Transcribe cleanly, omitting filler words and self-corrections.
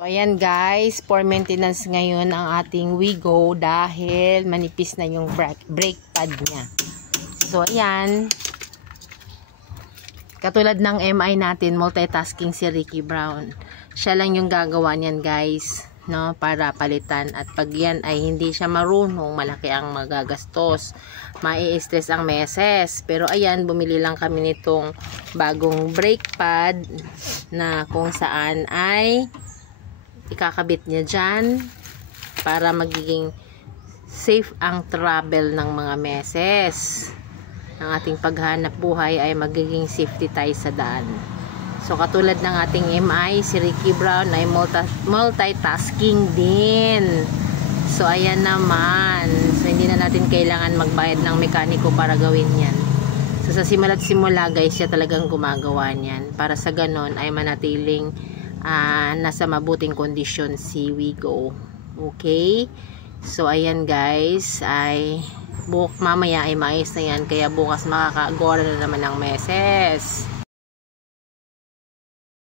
So, ayan guys, for maintenance ngayon ang ating Wigo dahil manipis na yung brake pad niya. So, ayan. Katulad ng MI natin, multitasking si Ricky Brown. Siya lang yung gagawa niyan guys, no, para palitan. At pag yan ay hindi siya marunong, malaki ang magagastos. Mai-stress ang meses. Pero ayan, bumili lang kami nitong bagong brake pad na kung saan ay ikakabit niya dyan para magiging safe ang travel ng mga meses. Ang ating paghanap buhay ay magiging safety tayo sa daan. So katulad ng ating MI, si Ricky Brown ay multitasking din. So ayan naman. So hindi na natin kailangan magbayad ng mekaniko para gawin yan. So sa simula't simula guys, siya talagang gumagawa niyan. Para sa ganon ay manatiling nasa mabuting kondisyon si Wigo. Okay? So ayan guys, ay mamaya ay maayos na yan, kaya bukas makakagora na naman ng meses.